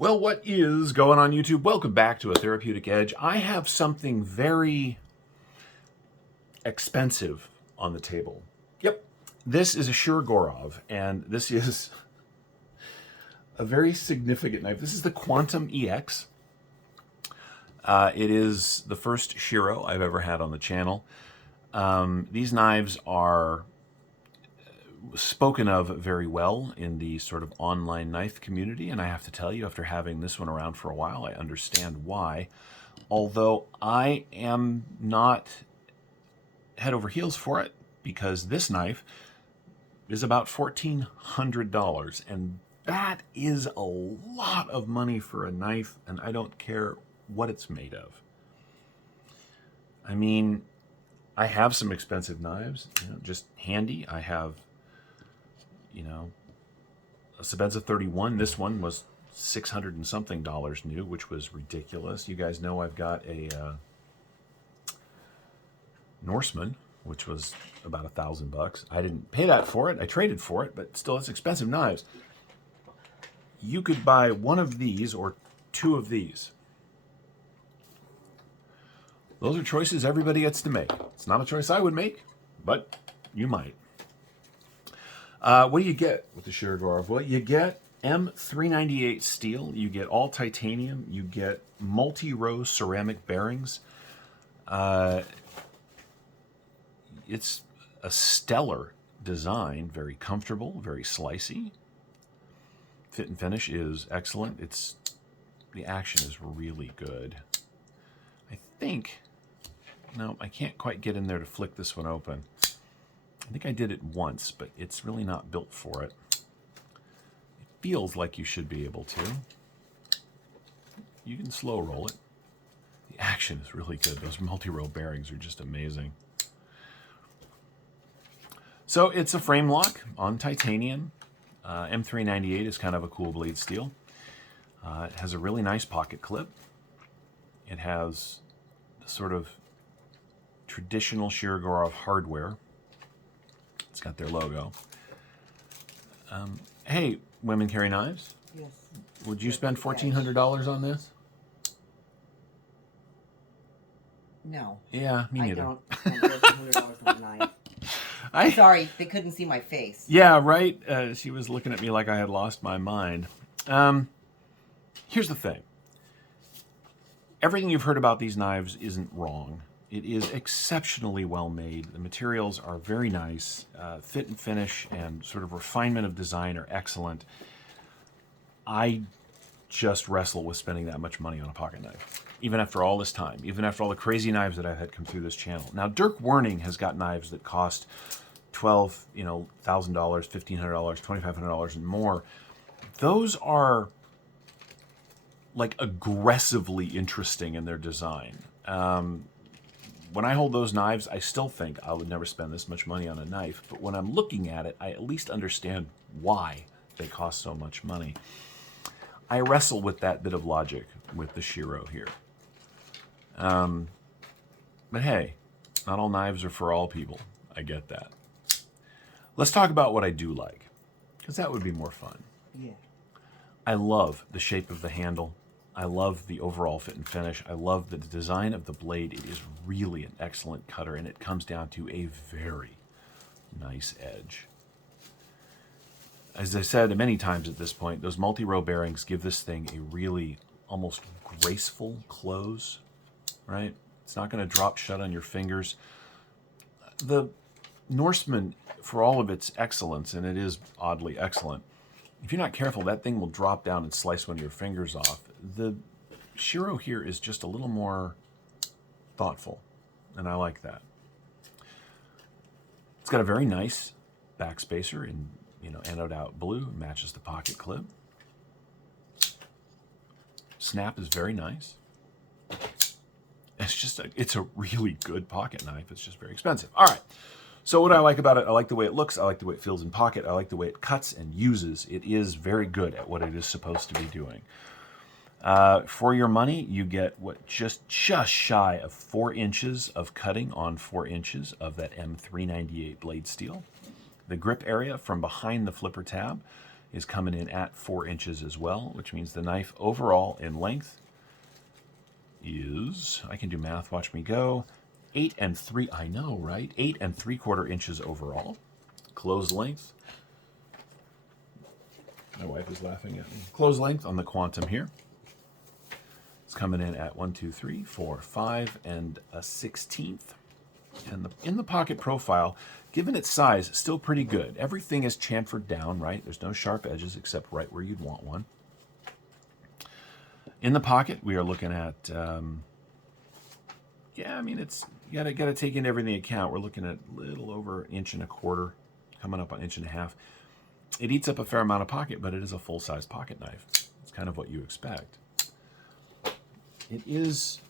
Well, what is going on YouTube? Welcome back to a Therapeutic Edge. I have something very expensive on the table. Yep, this is a Shirogorov, and this is a very significant knife. This is the Quantum EX. It is the first Shiro I've ever had on the channel. These knives are spoken of very well in the sort of online knife community, and I have to tell you, after having this one around for a while, I understand why. Although I am not head over heels for it, because this knife is about $1,400, and that is a lot of money for a knife, and I don't care what it's made of. I mean, I have some expensive knives, just handy. I have, a Sebenza 31. This one was $600 and something new, which was ridiculous. You guys know I've got a Norseman, which was about $1,000. I didn't pay that for it. I traded for it, but still, it's expensive knives. You could buy one of these or two of these. Those are choices everybody gets to make. It's not a choice I would make, but you might. What do you get with the Shirogorov? Well, you get M398 steel, you get all titanium, you get multi-row ceramic bearings. It's a stellar design, very comfortable, very slicey. Fit and finish is excellent. The action is really good. I think, no, I can't quite get in there to flick this one open. I think I did it once, but it's really not built for it. It feels like you should be able to. You can slow roll it. The action is really good. Those multi-row bearings are just amazing. So it's a frame lock on titanium. M398 is kind of a cool blade steel. It has a really nice pocket clip. It has sort of traditional Shirogorov hardware. It's got their logo. Hey, women carry knives? Yes. Would you spend $1,400 on this? No. Yeah, me neither. I don't spend $1,400 on a knife. Sorry, they couldn't see my face. Yeah, right? She was looking at me like I had lost my mind. Here's the thing. Everything you've heard about these knives isn't wrong. It is exceptionally well made. The materials are very nice. Fit and finish and sort of refinement of design are excellent. I just wrestle with spending that much money on a pocket knife, even after all this time, even after all the crazy knives that I've had come through this channel. Now, Dirk Werning has got knives that cost $1,000, $1,500, $2,500 and more. Those are like aggressively interesting in their design. When I hold those knives, I still think I would never spend this much money on a knife, but when I'm looking at it, I at least understand why they cost so much money. I wrestle with that bit of logic with the Shiro here. But hey, not all knives are for all people. I get that. Let's talk about what I do like, because that would be more fun. Yeah. I love the shape of the handle. I love the overall fit and finish. I love the design of the blade. It is really an excellent cutter, and it comes down to a very nice edge. As I said many times at this point, those multi-row bearings give this thing a really almost graceful close, right? It's not going to drop shut on your fingers. The Norseman, for all of its excellence, and it is oddly excellent, if you're not careful, that thing will drop down and slice one of your fingers off. The Shiro here is just a little more thoughtful, and I like that. It's got a very nice backspacer in, anode out blue, matches the pocket clip. Snap is very nice. It's a really good pocket knife. It's just very expensive. All right. So what I like about it, I like the way it looks, I like the way it feels in pocket, I like the way it cuts and uses. It is very good at what it is supposed to be doing. For your money, you get what just shy of 4 inches of cutting on 4 inches of that M398 blade steel. The grip area from behind the flipper tab is coming in at 4 inches as well, which means the knife overall in length is, I can do math, watch me go, 8 3, I know, right? 8 3/4 inches overall. Close length. My wife is laughing at me. Close length on the Quantum here. It's coming in at 1, 2, 3, 4, 5 1/16. And in the pocket profile, given its size, still pretty good. Everything is chamfered down, right? There's no sharp edges except right where you'd want one. In the pocket, we are looking at, yeah, I mean, it's, you gotta take into everything account. We're looking at a little over 1.25 inches, coming up on 1.5 inches. It eats up a fair amount of pocket, but it is a full-size pocket knife. It's kind of what you expect. It is,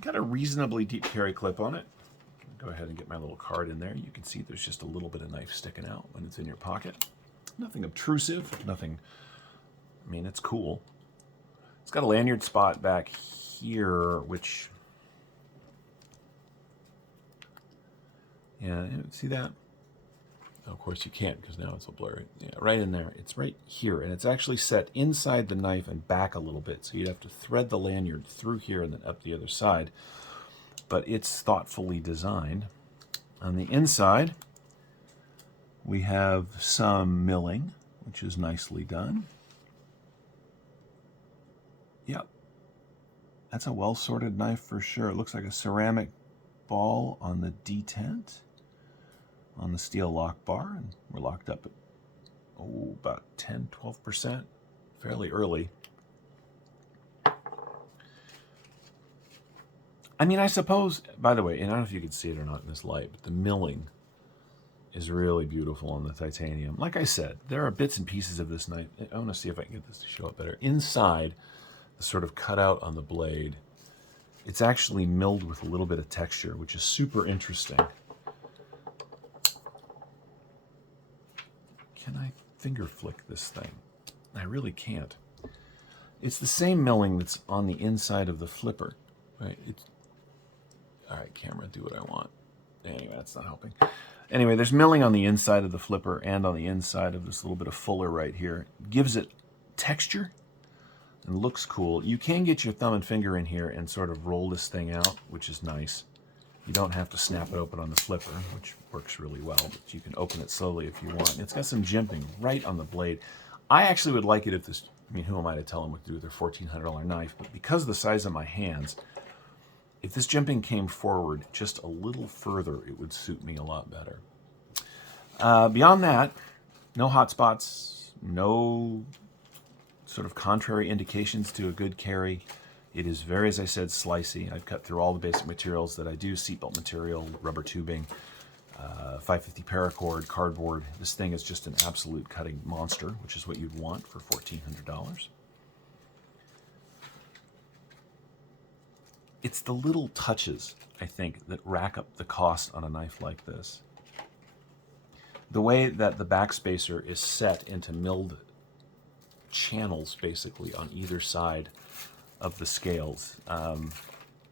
got a reasonably deep carry clip on it. Go ahead and get my little card in there. You can see there's just a little bit of knife sticking out when it's in your pocket. Nothing obtrusive, nothing, I mean, it's cool. It's got a lanyard spot back here, which, yeah, see that? Oh, of course you can't because now it's a blurry. Yeah, right in there. It's right here, and it's actually set inside the knife and back a little bit, so you'd have to thread the lanyard through here and then up the other side. But it's thoughtfully designed. On the inside, we have some milling, which is nicely done. Yep. That's a well-sorted knife for sure. It looks like a ceramic ball on the detent, on the steel lock bar, and we're locked up at, oh, about 10, 12%, fairly early. I mean, I suppose, by the way, and I don't know if you can see it or not in this light, but the milling is really beautiful on the titanium. Like I said, there are bits and pieces of this knife. I want to see if I can get this to show up better. Inside, the sort of cutout on the blade, it's actually milled with a little bit of texture, which is super interesting. Can I finger flick this thing? I really can't. It's the same milling that's on the inside of the flipper, right? It's, all right, camera, do what I want. Anyway, that's not helping. Anyway, there's milling on the inside of the flipper and on the inside of this little bit of fuller right here. Gives it texture and looks cool. You can get your thumb and finger in here and sort of roll this thing out, which is nice. You don't have to snap it open on the flipper, which works really well, but you can open it slowly if you want. It's got some jimping right on the blade. I actually would like it if this, I mean, who am I to tell them what to do with their $1,400 knife? But because of the size of my hands, if this jimping came forward just a little further, it would suit me a lot better. Beyond that, no hot spots, no sort of contrary indications to a good carry. It is very, as I said, slicey. I've cut through all the basic materials that I do, seatbelt material, rubber tubing, 550 paracord, cardboard. This thing is just an absolute cutting monster, which is what you'd want for $1,400. It's the little touches, I think, that rack up the cost on a knife like this. The way that the backspacer is set into milled channels, basically, on either side of the scales.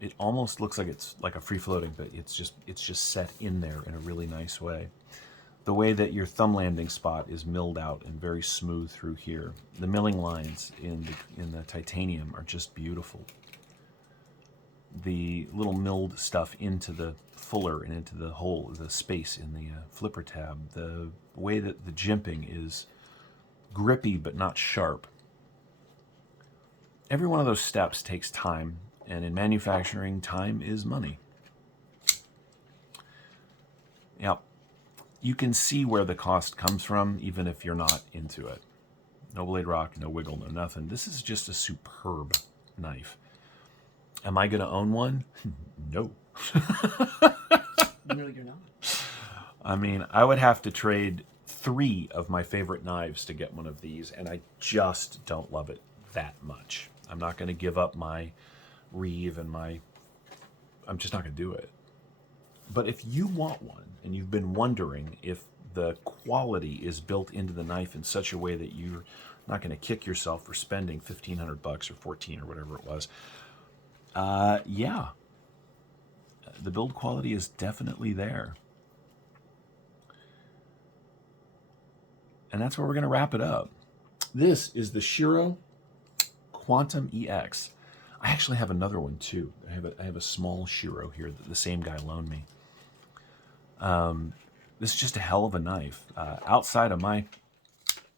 It almost looks like it's like a free-floating, but it's just set in there in a really nice way. The way that your thumb landing spot is milled out and very smooth through here. The milling lines in the titanium are just beautiful. The little milled stuff into the fuller and into the hole, the space in the flipper tab. The way that the jimping is grippy but not sharp. Every one of those steps takes time, and in manufacturing, time is money. Yep. You can see where the cost comes from, even if you're not into it. No blade rock, no wiggle, no nothing. This is just a superb knife. Am I going to own one? No. No, you're not. I mean, I would have to trade 3 of my favorite knives to get one of these, and I just don't love it that much. I'm not going to give up my Reeve and I'm just not going to do it. But if you want one, and you've been wondering if the quality is built into the knife in such a way that you're not going to kick yourself for spending $1,500 or 14 or whatever it was, yeah, the build quality is definitely there. And that's where we're going to wrap it up. This is the Shirogorov Quantum EX. I actually have another one too. I have a small Shiro here that the same guy loaned me. This is just a hell of a knife. Outside of my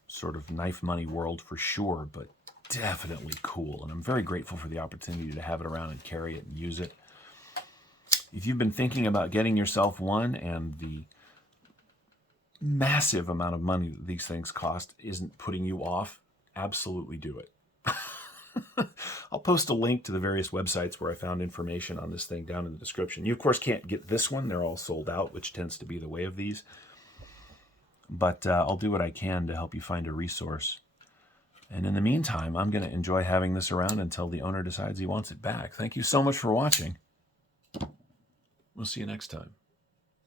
sort of knife money world for sure, but definitely cool. And I'm very grateful for the opportunity to have it around and carry it and use it. If you've been thinking about getting yourself one and the massive amount of money that these things cost isn't putting you off, absolutely do it. I'll post a link to the various websites where I found information on this thing down in the description. You, of course, can't get this one. They're all sold out, which tends to be the way of these. But I'll do what I can to help you find a resource. And in the meantime, I'm going to enjoy having this around until the owner decides he wants it back. Thank you so much for watching. We'll see you next time.